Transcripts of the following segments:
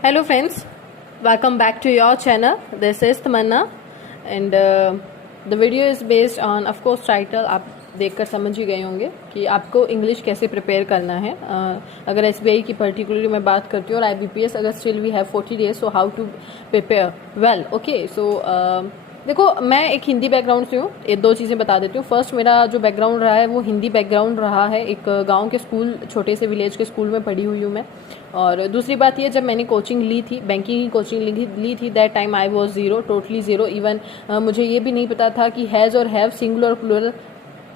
Hello friends, welcome back to your channel. This is Tamanna and the video is based on of course title आप देखकर समझ ही गए होंगे कि आपको इंग्लिश कैसे प्रिपेयर करना है। अगर SBI की पर्टिकुलरली मैं बात करती हूँ और IBPS अगर still we have 40 days so how to prepare well okay. So देखो मैं एक हिंदी बैकग्राउंड से हूँ, ये दो चीज़ें बता देती हूँ। फर्स्ट मेरा जो बैकग्राउंड रहा है वो हिंदी बैकग्राउंड रहा है, एक गांव के स्कूल छोटे से विलेज के स्कूल में पढ़ी हुई हूँ मैं। और दूसरी बात ये, जब मैंने कोचिंग ली थी, बैंकिंग की कोचिंग ली थी, that time I was zero, totally zero. Even मुझे ये भी नहीं पता था कि हैज़ और हैव सिंगुलर और प्लूरल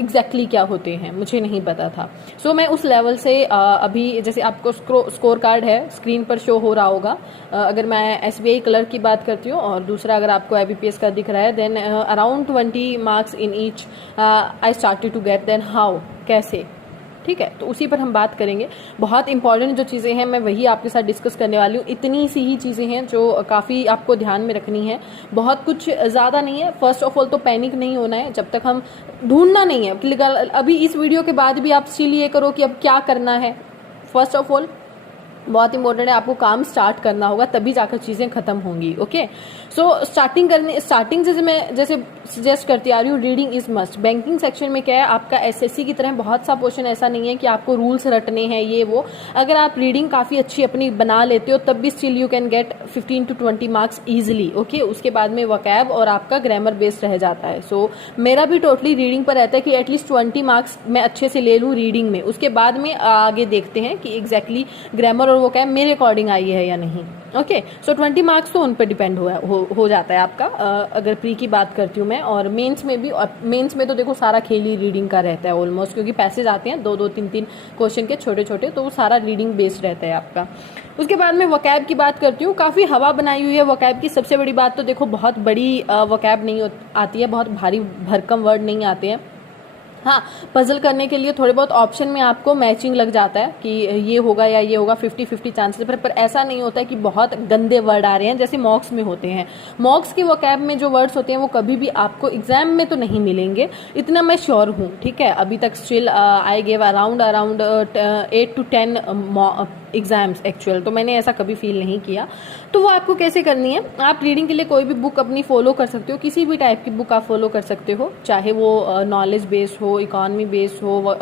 एग्जैक्टली क्या होते हैं, मुझे नहीं पता था। सो मैं उस लेवल से अभी जैसे आपको स्कोर कार्ड है स्क्रीन पर शो हो रहा होगा, अगर मैं SBI क्लर्क की बात करती हूँ और दूसरा अगर आपको IBPS का दिख रहा है, then around 20 marks in each I started to get. Then how, कैसे, ठीक है, तो उसी पर हम बात करेंगे। बहुत इंपॉर्टेंट जो चीज़ें हैं मैं वही आपके साथ डिस्कस करने वाली हूँ। इतनी सी ही चीज़ें हैं जो काफ़ी आपको ध्यान में रखनी है, बहुत कुछ ज़्यादा नहीं है। फर्स्ट ऑफ ऑल तो पैनिक नहीं होना है जब तक हम ढूंढना नहीं है। अभी इस वीडियो के बाद भी आप स्टिल ये करो कि अब क्या करना है। फर्स्ट ऑफ ऑल बहुत इंपॉर्टेंट है, आपको काम स्टार्ट करना होगा तभी जाकर चीज़ें खत्म होंगी। ओके, सो स्टार्टिंग से मैं जैसे सजेस्ट करती आ रही हूँ, reading is must. Banking section में क्या है, आपका SSC की तरह बहुत सा पोर्शन ऐसा नहीं है कि आपको रूल्स रटने हैं ये वो। अगर आप रीडिंग काफ़ी अच्छी अपनी बना लेते हो तब भी still you can get 15 to 20 marks easily. Okay, उसके बाद में वोकैब और आपका ग्रामर बेस्ड रह जाता है। सो मेरा भी टोटली रीडिंग पर रहता है कि एटलीस्ट 20 मार्क्स मैं अच्छे से ले लूँ रीडिंग में। उसके बाद में आगे देखते हैं कि एग्जैक्टली ग्रामर और वोकैब मेरे अकॉर्डिंग आई है या नहीं। ओके, सो 20 मार्क्स तो उन पर डिपेंड हो जाता है आपका। अगर प्री की बात करती हूँ मैं, और मेंस में भी, और मेंस में तो देखो सारा खेल ही रीडिंग का रहता है ऑलमोस्ट, क्योंकि पैसेज आते हैं 2-2, 3-3 क्वेश्चन के छोटे छोटे, तो वो सारा रीडिंग बेस्ड रहता है आपका। उसके बाद में वोकैब की बात करती हूँ, काफ़ी हवा बनाई हुई है वोकैब की। सबसे बड़ी बात तो देखो बहुत बड़ी वोकैब नहीं आती है, बहुत भारी भरकम वर्ड नहीं आते हैं। हाँ, पजल करने के लिए थोड़े बहुत ऑप्शन में आपको मैचिंग लग जाता है कि ये होगा या ये होगा, 50-50 चांसेस पर ऐसा नहीं होता है कि बहुत गंदे वर्ड आ रहे हैं जैसे मॉक्स में होते हैं। मॉक्स के वोकैब में जो वर्ड्स होते हैं वो कभी भी आपको एग्जाम में तो नहीं मिलेंगे, इतना मैं श्योर हूँ। ठीक है, अभी तक still I gave around 8 to 10 exams actual, तो मैंने ऐसा कभी फील नहीं किया। तो वो आपको कैसे करनी है, आप रीडिंग के लिए कोई भी बुक अपनी फॉलो कर सकते हो, किसी भी टाइप की बुक आप फॉलो कर सकते हो, चाहे वो नॉलेज बेस्ड हो, इकोनॉमी बेस्ड हो,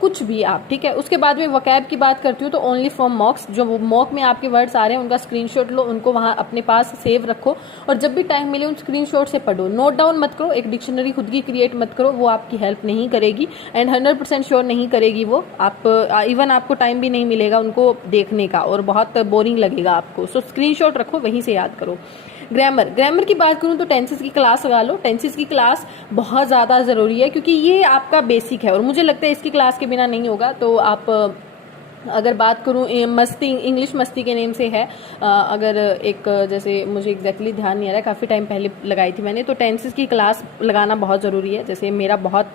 कुछ भी आप। ठीक है, उसके बाद में वोकैब की बात करती हूँ तो ओनली फ्रॉम मॉक्स, जो मॉक में आपके वर्ड्स आ रहे हैं उनका स्क्रीनशॉट लो, उनको वहाँ अपने पास सेव रखो और जब भी टाइम मिले उन स्क्रीनशॉट से पढ़ो। नोट डाउन मत करो, एक डिक्शनरी खुद की क्रिएट मत करो, वो आपकी हेल्प नहीं करेगी एंड 100% श्योर नहीं करेगी वो। आप इवन आपको टाइम भी नहीं मिलेगा उनको देखने का और बहुत बोरिंग लगेगा आपको। सो स्क्रीनशॉट रखो, वहीं से याद करो। ग्रामर की बात करूं तो टेंसेस की क्लास लगा लो। टेंसेस की क्लास बहुत ज़्यादा ज़रूरी है क्योंकि ये आपका बेसिक है और मुझे लगता है इसकी क्लास के बिना नहीं होगा। तो आप अगर बात करूं मस्ती, इंग्लिश मस्ती के नेम से है, अगर एक जैसे मुझे एग्जैक्टली ध्यान नहीं आ रहा है, काफ़ी टाइम पहले लगाई थी मैंने, तो टेंसेस की क्लास लगाना बहुत ज़रूरी है। जैसे मेरा बहुत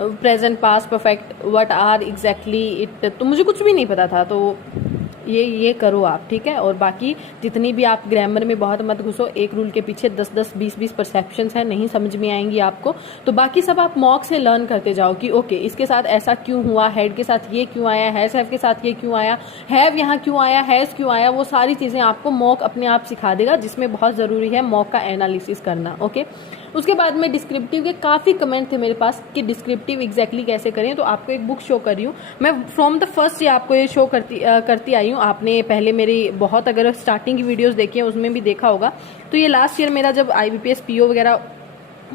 present, past, perfect, what are exactly it, तो मुझे कुछ भी नहीं पता था, तो ये करो आप। ठीक है, और बाकी जितनी भी आप ग्रामर में बहुत मत घुसो, एक रूल के पीछे 10-10, 20-20 परसेप्शंस है, नहीं समझ में आएंगी आपको। तो बाकी सब आप मॉक से लर्न करते जाओ कि ओके इसके साथ ऐसा क्यों हुआ, हेड के साथ ये क्यों आया, हैज हैव के साथ ये क्यों आया, हैव यहाँ क्यों आया, हैज क्यों आया, वो सारी चीज़ें आपको मॉक अपने आप सिखा देगा, जिसमें बहुत ज़रूरी है मॉक का एनालिसिस करना। ओके, उसके बाद में डिस्क्रिप्टिव के काफ़ी कमेंट थे मेरे पास कि डिस्क्रिप्टिव एग्जैक्टली कैसे करें, तो आपको एक बुक शो कर रही हूँ मैं, फ्रॉम द फर्स्ट आपको ये शो करती आई हूँ। आपने पहले मेरी बहुत, अगर स्टार्टिंग की वीडियोस देखी हैं उसमें भी देखा होगा, तो ये लास्ट ईयर मेरा जब IBPS PO वगैरह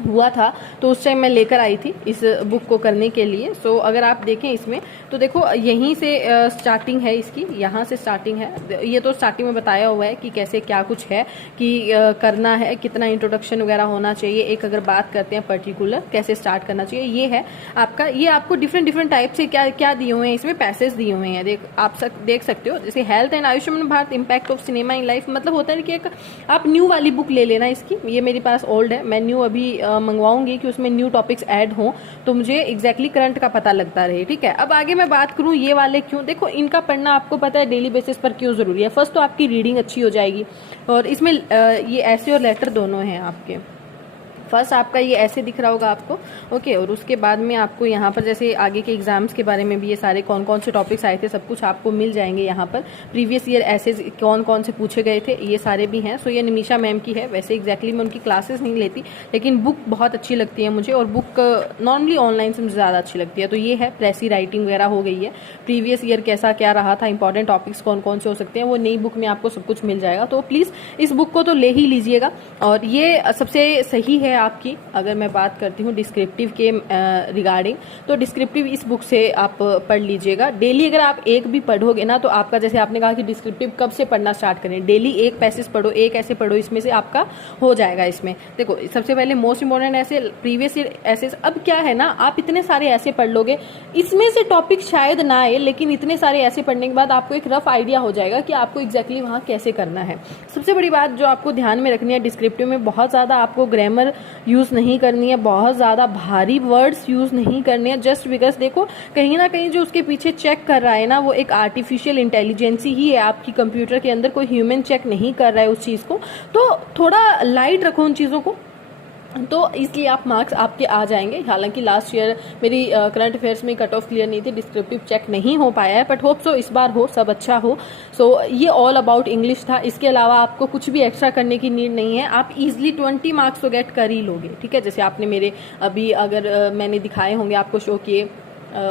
हुआ था तो उस टाइम मैं लेकर आई थी इस बुक को करने के लिए। सो अगर आप देखें इसमें तो देखो यहीं से स्टार्टिंग है इसकी, यहाँ से स्टार्टिंग है। ये तो स्टार्टिंग में बताया हुआ है कि कैसे क्या कुछ है कि करना है, कितना इंट्रोडक्शन वगैरह होना चाहिए। एक अगर बात करते हैं पर्टिकुलर कैसे स्टार्ट करना चाहिए, ये है आपका, ये आपको डिफरेंट टाइप से क्या क्या दिए हुए हैं, इसमें पैसेज दिए हुए हैं, आप देख सकते हो। जैसे health and Ayushman Bharat, impact of cinema in life, मतलब होता है कि एक आप न्यू वाली बुक ले लेना इसकी। ये मेरे पास ओल्ड है, मैं न्यू अभी मंगवाऊंगी कि उसमें न्यू टॉपिक्स ऐड हों तो मुझे एग्जैक्टली करंट का पता लगता रहे। ठीक है, अब आगे मैं बात करूं ये वाले क्यों, देखो इनका पढ़ना आपको पता है डेली बेसिस पर क्यों जरूरी है। फर्स्ट तो आपकी रीडिंग अच्छी हो जाएगी और इसमें ये ऐसे और लेटर दोनों हैं आपके। फर्स्ट आपका ये ऐसे दिख रहा होगा आपको, ओके। और उसके बाद में आपको यहाँ पर जैसे आगे के एग्जाम्स के बारे में भी ये सारे कौन कौन से टॉपिक्स आए थे सब कुछ आपको मिल जाएंगे यहाँ पर। प्रीवियस ईयर ऐसे कौन कौन से पूछे गए थे ये सारे भी हैं। सो ये निमिषा मैम की है। वैसे एग्जैक्टली मैं उनकी क्लासेस नहीं लेती, लेकिन बुक बहुत अच्छी लगती है मुझे, और बुक नॉर्मली ऑनलाइन से मुझे ज़्यादा अच्छी लगती है। तो ये है प्रेसी राइटिंग वगैरह हो गई है, प्रीवियस ईयर कैसा क्या रहा था, इंपॉर्टेंट टॉपिक्स कौन कौन से हो सकते हैं, वो नई बुक में आपको सब कुछ मिल जाएगा। तो प्लीज़ इस बुक को तो ले ही लीजिएगा। और ये सबसे सही है आपकी, अगर मैं बात करती हूँ डिस्क्रिप्टिव के रिगार्डिंग, तो डिस्क्रिप्टिव इस बुक से आप पढ़ लीजिएगा। डेली अगर आप एक भी पढ़ोगे ना, तो आपका, जैसे आपने कहा कि डिस्क्रिप्टिव कब से पढ़ना स्टार्ट करें, डेली एक पैसेज पढ़ो, एक ऐसे पढ़ो, इसमें से आपका हो जाएगा। इसमें देखो सबसे पहले मोस्ट इंपॉर्टेंट ऐसे प्रीवियस ईयर ऐसे, अब क्या है ना, आप इतने सारे ऐसे पढ़ लोगे, इसमें से टॉपिक शायद ना आए, लेकिन इतने सारे ऐसे पढ़ने के बाद आपको एक रफ आइडिया हो जाएगा कि आपको एग्जैक्टली वहाँ कैसे करना है। सबसे बड़ी बात जो आपको ध्यान में रखनी है, डिस्क्रिप्टिव में बहुत ज़्यादा आपको ग्रामर यूज़ नहीं करनी है, बहुत ज़्यादा भारी वर्ड्स यूज़ नहीं करने हैं। जस्ट बिकॉज देखो कहीं ना कहीं जो उसके पीछे चेक कर रहा है ना, वो एक आर्टिफिशियल इंटेलिजेंसी ही है आपकी कंप्यूटर के अंदर, कोई ह्यूमन चेक नहीं कर रहा है उस चीज़ को। तो थोड़ा लाइट रखो उन चीज़ों को, तो इसलिए आप मार्क्स आपके आ जाएंगे। हालांकि लास्ट ईयर मेरी करंट अफेयर्स में कट ऑफ क्लियर नहीं थी, डिस्क्रिप्टिव चेक नहीं हो पाया है, बट होप सो इस बार हो, सब अच्छा हो। सो ये ऑल अबाउट इंग्लिश था। इसके अलावा आपको कुछ भी एक्स्ट्रा करने की नीड नहीं है, आप इजीली 20 मार्क्स तो गेट कर ही लोगे, ठीक है। जैसे आपने मेरे अभी अगर मैंने दिखाए होंगे आपको, शो किए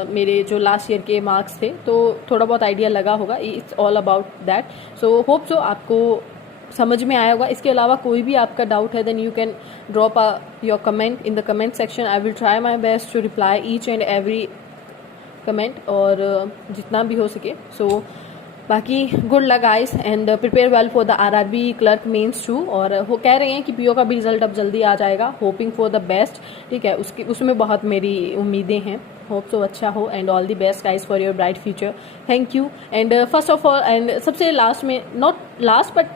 मेरे जो लास्ट ईयर के मार्क्स थे, तो थोड़ा बहुत आइडिया लगा होगा। It's all about that. So hope so आपको समझ में आया होगा। इसके अलावा कोई भी आपका डाउट है, then you can drop your comment in the comment section. I will try my best to reply each and every comment, और जितना भी हो सके। सो बाकी good luck guys and prepare well for the RRB clerk mains too. और वो कह रहे हैं कि पीओ का भी रिजल्ट अब जल्दी आ जाएगा, होपिंग फॉर द बेस्ट, ठीक है। उसमें बहुत मेरी उम्मीदें हैं, होप सो अच्छा हो, and all the best guys for your bright future. Thank you. And first of all, and सबसे लास्ट में, not last but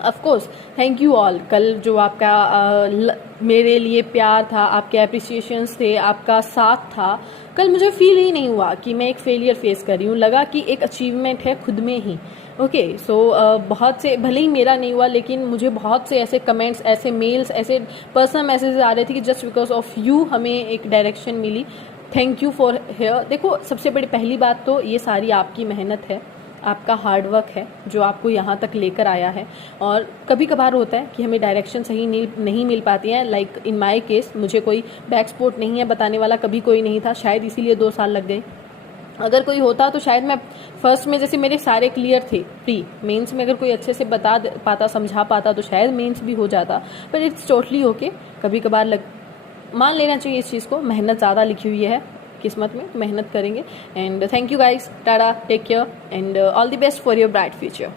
of course, thank you all. कल जो आपका मेरे लिए प्यार था, आपके अप्रिसिएशंस थे, आपका साथ था, कल मुझे फील ही नहीं हुआ कि मैं एक फेलियर फेस कर रही हूँ। लगा कि एक अचीवमेंट है खुद में ही, ओके। सो बहुत से, भले ही मेरा नहीं हुआ, लेकिन मुझे बहुत से ऐसे कमेंट्स, ऐसे मेल्स, ऐसे पर्सनल मैसेजेस आ रहे थे कि जस्ट बिकॉज ऑफ यू हमें एक डायरेक्शन मिली। Thank you for here. देखो सबसे बड़ी पहली बात तो ये सारी आपकी मेहनत है, आपका हार्डवर्क है जो आपको यहाँ तक लेकर आया है। और कभी कभार होता है कि हमें डायरेक्शन सही नहीं मिल पाती है। लाइक इन माय केस, मुझे कोई बैक सपोर्ट नहीं है, बताने वाला कभी कोई नहीं था, शायद इसीलिए 2 साल लग गए। अगर कोई होता तो शायद मैं फर्स्ट में, जैसे मेरे सारे क्लियर थे, प्री मेंस में अगर कोई अच्छे से बता पाता, समझा पाता, तो शायद मेंस भी हो जाता। पर इट्स टोटली ओके। कभी कभार मान लेना चाहिए इस चीज़ को, मेहनत ज़्यादा लिखी हुई है किस्मत में, मेहनत करेंगे। And thank you guys, tata, take care and all the best for your bright future.